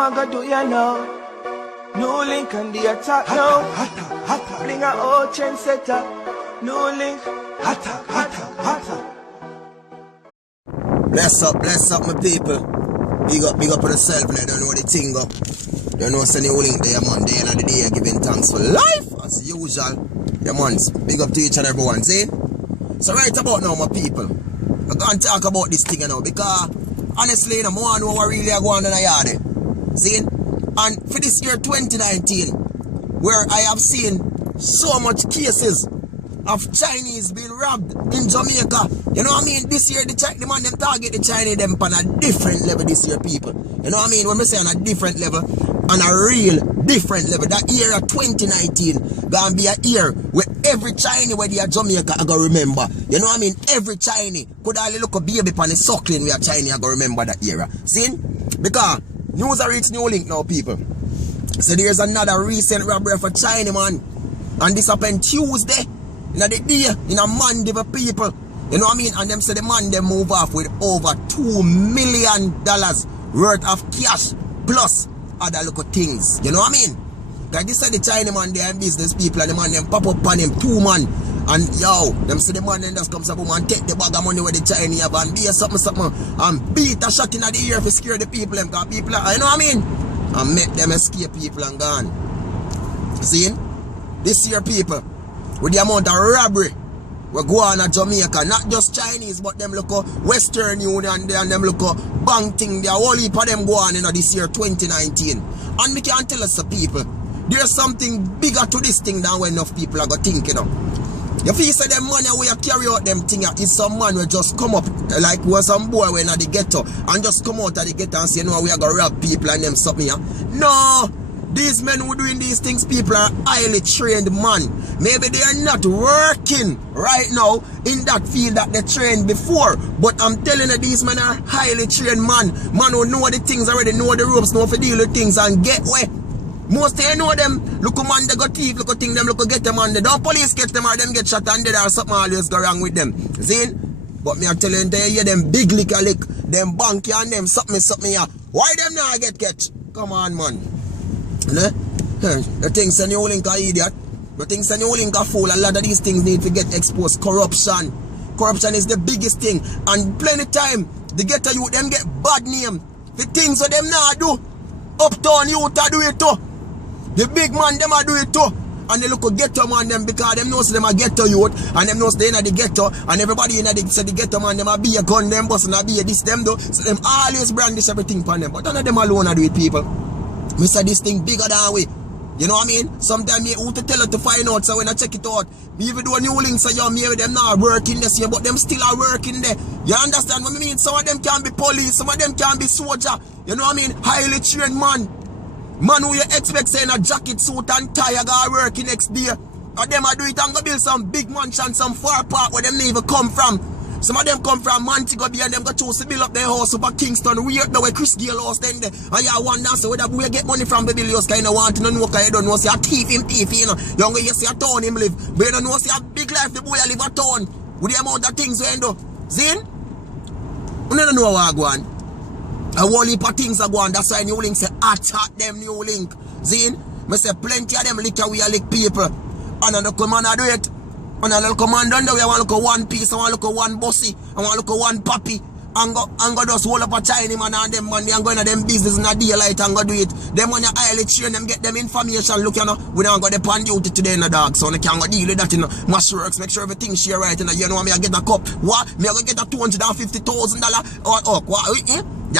I gonna do you now? Newlink and the attack now. Bring a old trendsetter. Newlink. Hotter. Bless up my people. Big up on yourself, and I don't know the thing up. Don't know send Newlink there, man. Day and the day giving thanks for life as usual. Yeah, man. Big up to each and everyone, see? So right about now, my people, I'm going to talk about this thing now because honestly, you know, I know what really are going on in the yard. See? And for this year 2019, where I have seen so much cases of Chinese being robbed in Jamaica. You know what I mean? This year, the man, them target the Chinese, them on a different level this year, people. You know what I mean? When we say on a different level, on a real different level, that year of 2019, gonna be a year where every Chinese where they are Jamaica, I gonna remember. You know what I mean? Every Chinese could only look a baby on the suckling where Chinese, I gonna remember that era. See? Because news are reach Newlink now, people. So there's another recent robbery for China, man. And this happened Tuesday. In the day, in a Monday for people. You know what I mean? And them say the man they move off with over $2 million worth of cash plus other little things. You know what I mean? Like this say the China man they are business people and the man them pop up on him 2 man. And yo, them say the man then just comes up and take the bag of money where the Chinese have and be a something and beat a shot in the ear to scare the people them because people are, you know what I mean? And make them escape people and gone. See? This year people, with the amount of robbery we go on at Jamaica, not just Chinese, but them look Western Union there and them look bank thing there, whole heap of them go on, you know, this year 2019. And we can tell us the people, there's something bigger to this thing than when enough people are going to think, you know. You feel say them money where you carry out them thing is some man will just come up like where some boy when at the ghetto and just come out of the ghetto and say, no, we are going to rob people and them something here. No! These men who doing these things, people are highly trained man. Maybe they are not working right now in that field that they trained before. But I'm telling you, these men are highly trained man. Man who know the things already, know the ropes, know how to deal with things and get where. Most of you know them. Look a man, they got thief, look a thing them, look a get them on the don't police catch them or them get shot and dead or something always go wrong with them. See? But me are telling you, you hear them big lick, them banky and them something here. Why them now get catch? Come on, man. The things that Newlink are idiot. The things that Newlink are fool. A lot of these things need to get exposed. Corruption. Corruption is the biggest thing. And plenty time, the ghetto youth, them get bad name. The things that them now do. Uptown youth are do it too. The big man, them are do it too. And they look a ghetto man them because them knows them a ghetto youth. And them knows they in the ghetto. And everybody in the ghetto man, them a be a gun, them bust and a be a this, them do. So them always brandish everything for them. But none of them alone are do it, people. We say this thing bigger than we. You know what I mean? Sometimes you have to tell her to find out, so when I check it out, me even do a Newlink, so you maybe them not working this year, but them still are working there. You understand what I mean? Some of them can be police, some of them can be soldier. You know what I mean? Highly trained man. Man who you expect saying a jacket, suit and tie, you gotta work next day. And them I do it and go build some big mansion, some far park where them never come from. Some of them come from Montego Bay and them go choose to build up their house over Kingston. Weird the way Chris Gale house then there. And you wonder so whether we get money from the bill, you kind of want to know because you don't know see a thief, you know. You don't you see a town him live. But you don't know see a big life the boy live a town. With the amount of things you do. See? You don't know what I go on. A whole heap of things are going. That's why Newlink say attack them Newlink. See? I say plenty of them liquor we are lick people. And I don't come and I do it. And I look at man down there, I want to look at one piece, I want to look at one bossy, I want to look at one puppy, and go just hold up a Chinese man and them man, they are going to them business in a daylight and go do it. Them when you highly train them, get them information, look, you know, we don't go there on duty today in the dog, so they can go deal with that, you know, mash works, make sure everything share right, you know, me I get a cup, what, me I go get a $250,000, or what, you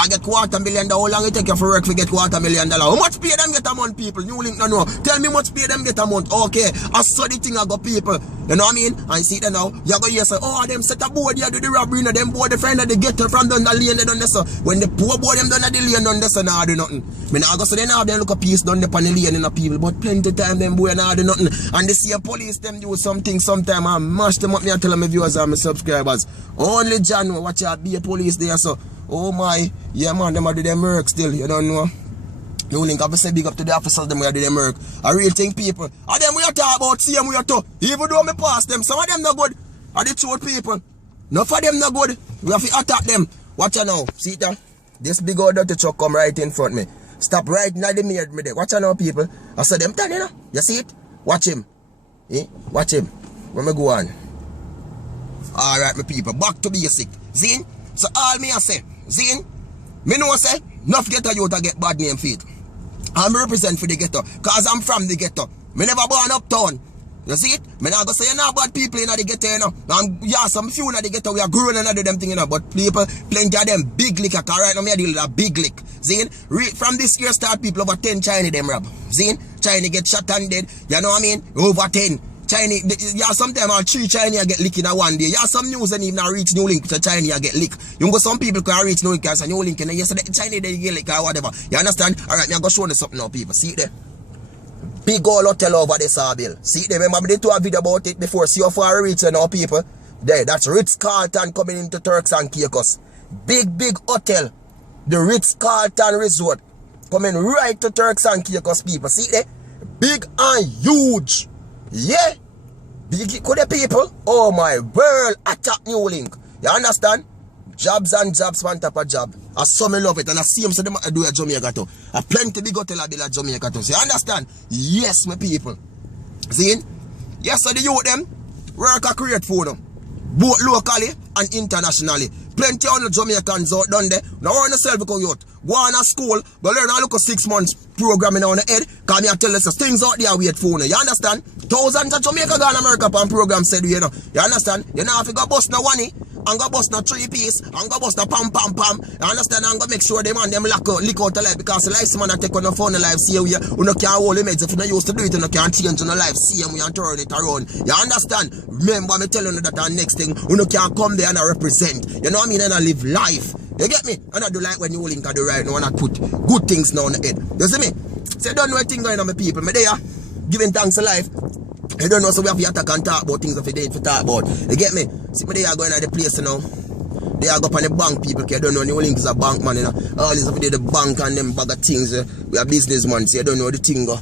get $250,000, how long it take you for work to get $250,000? How much pay them get a month, people? Newlink no know. Tell me much pay them get a month. Okay, I saw the thing I got people. You know what I mean? And see it now. You go here say, oh, them set a board here do the robbery, you know, them board the friend of the ghetto from down the lane, they done this. So when the poor boy them done the lane done this, now do nothing. Me now go so they now they look a piece done the pan the lane in the people, but plenty time them boy now do nothing. And they see a police them do something sometime and mash them up me and tell them my viewers and my subscribers. Only John watch out be a police there, so oh my, yeah man, them are do them work still, you don't know. Newlink have to say big up to the officers, them we are do them work. A real thing people. And them we are talk about, see them we are talk. Even though me pass them, some of them not good. Are the truth people. None of them not good. We have to attack them. Watch out now. See that? This big old dirty truck come right in front of me. Stop right now the mirror me there. Watch out now, people. I saw them turn, you know. You see it? Watch him. Eh? Watch him. When me go on. Alright, my people. Back to basic. Zine? So all me I say, Zine, me know say, enough ghetto youth to get bad name feet. I'm represent for the ghetto. Cause I'm from the ghetto. Me never born uptown. You see it? Me not go say you're not bad people in the ghetto, you know. And yeah, some few in the ghetto we are growing and do them thing, you know. But people, plenty of them big liquor. Cause right now me I deal with a big lick. Zine? From this year start people over 10 Chinese them rob. Zine? Chinese get shot and dead. You know what I mean? Over 10. Chinese, yeah, sometimes all 3 Chinese get licked in a one day. Yeah, some news and even reach newlink to Chinese get licked. You go some people can reach newlink and say newlink and yesterday Chinese they get licked or whatever. You understand? Alright, me I go show you something now, people. See it there? Big old hotel over the Sawbill. See it there? Remember me did do a video about it before. See how far reach now, people? There, that's Ritz-Carlton coming into Turks and Caicos. Big hotel. The Ritz-Carlton Resort. Coming right to Turks and Caicos, people. See it there? Big and huge. Yeah. Big could the people. Oh my world. Attack newlink. You understand? Jobs and jobs on top of job. I saw me love it and I see them so them do a Jamaica too. I plenty big hotel bill at Jamaica too. So you understand? Yes, my people. See? Yes, so the youth them work a create for them. Both locally and internationally. Plenty of the Jamaicans out done there. Now on yourself because youth. Go on a school, go learn a look at 6 months programming on the head. Come here tell us things out there wait for you. You understand? Thousands of Jamaica gone America on program said you know. You understand? You know if you go bust no one and go bust no 3 piece and go bust no pam. You understand? And go make sure them and them lick out the life because the life man take on the phone the life see you can't hold image if you used to do it you can't change on the life see you and turn it around. You understand? Remember me telling you that the next thing you can't come there and represent. You know what I mean? And I live life. You get me? And I do like when you link I do right now and I put good things now on the head. You see me? So you don't know a thing going on my people. Me there giving thanks to life. You don't know so we have to attack and talk about things that we did to talk about. You get me? See me there going at the place now. They are go up on the bank people because you don't know new link is a bank man, you know. All this we did the bank and them bag of things. We are businessmen, so you don't know the thing go.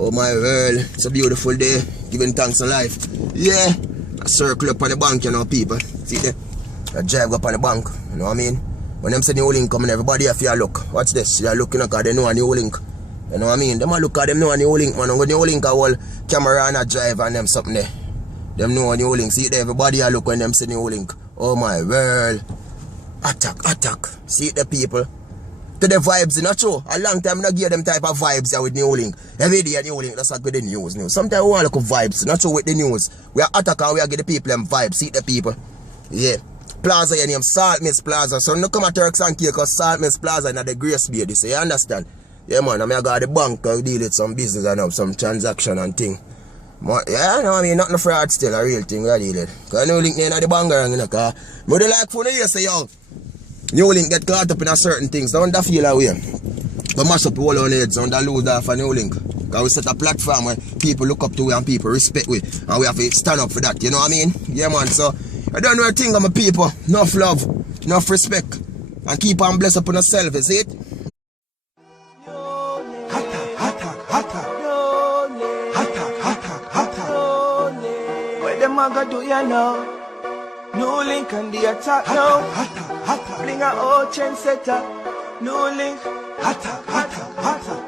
Oh my world, it's a beautiful day. Giving thanks to life. Yeah. I circle up on the bank, you know, people. See there? I drive up on the bank, you know what I mean? When them say new link coming, everybody have to look. Watch this. You're looking at they know a new link. You know what I mean? Them a look at them know a new link, man. When new link a whole camera and a drive and them something there. Them know a new link. See there, everybody a look when them say new link. Oh my world. Attack. See the people. To the vibes, not true. A long time I give them type of vibes here with new link. Every day new link, that's like with the news. Sometimes we want to look at vibes, not true with the news. We are attack and we are give the people them vibes. See the people. Yeah. Plaza, your name Salt Miss Plaza. So no come at Turks and Caicos, Salt Miss Plaza and the Grace Bay. So you understand? Yeah man, I mean I got the bank, I deal with some business and have some transaction and thing. Yeah, no, I mean nothing fraud still, a real thing I deal with. Cause no link in the bank, you know, cause but they like for the year say yo, new link get caught up in a certain things, don't that feel away. But mash up the whole on heads and lose off a new link. Cause we set a platform where people look up to we and people respect we. And we have to stand up for that, you know what I mean? Yeah man, so I don't know a thing of my people. Enough love, enough respect. And keep on blessed upon yourself, you see it? Hotter. What them a go do you know? No link on the attack now. Bring a old trendsetter. No link. Hotter.